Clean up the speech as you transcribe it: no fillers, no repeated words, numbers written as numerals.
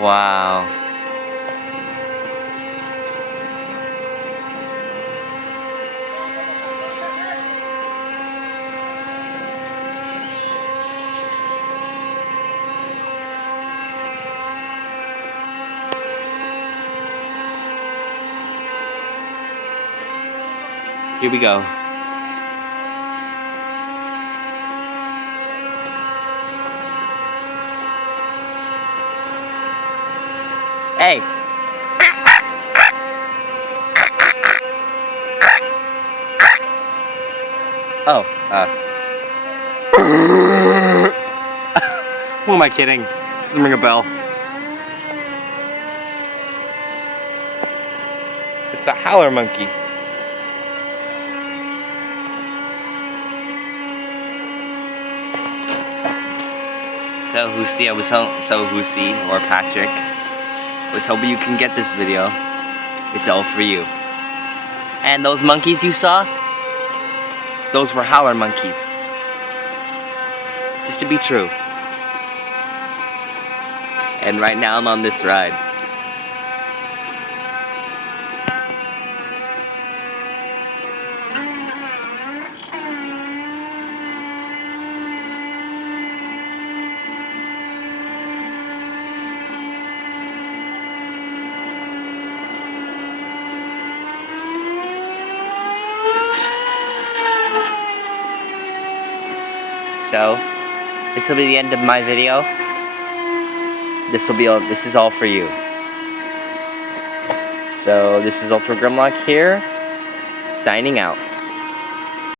Wow. Here we go. Hey! Oh, who am I kidding? This doesn't ring a bell. It's a howler monkey. So Husi, or Patrick, was hoping you can get this video. It's all for you. And those monkeys you saw, those were howler monkeys. Just to be true. And right now I'm on this ride. So, this will be the end of my video. This is all for you. So, this is Ultra Grimlock here, signing out.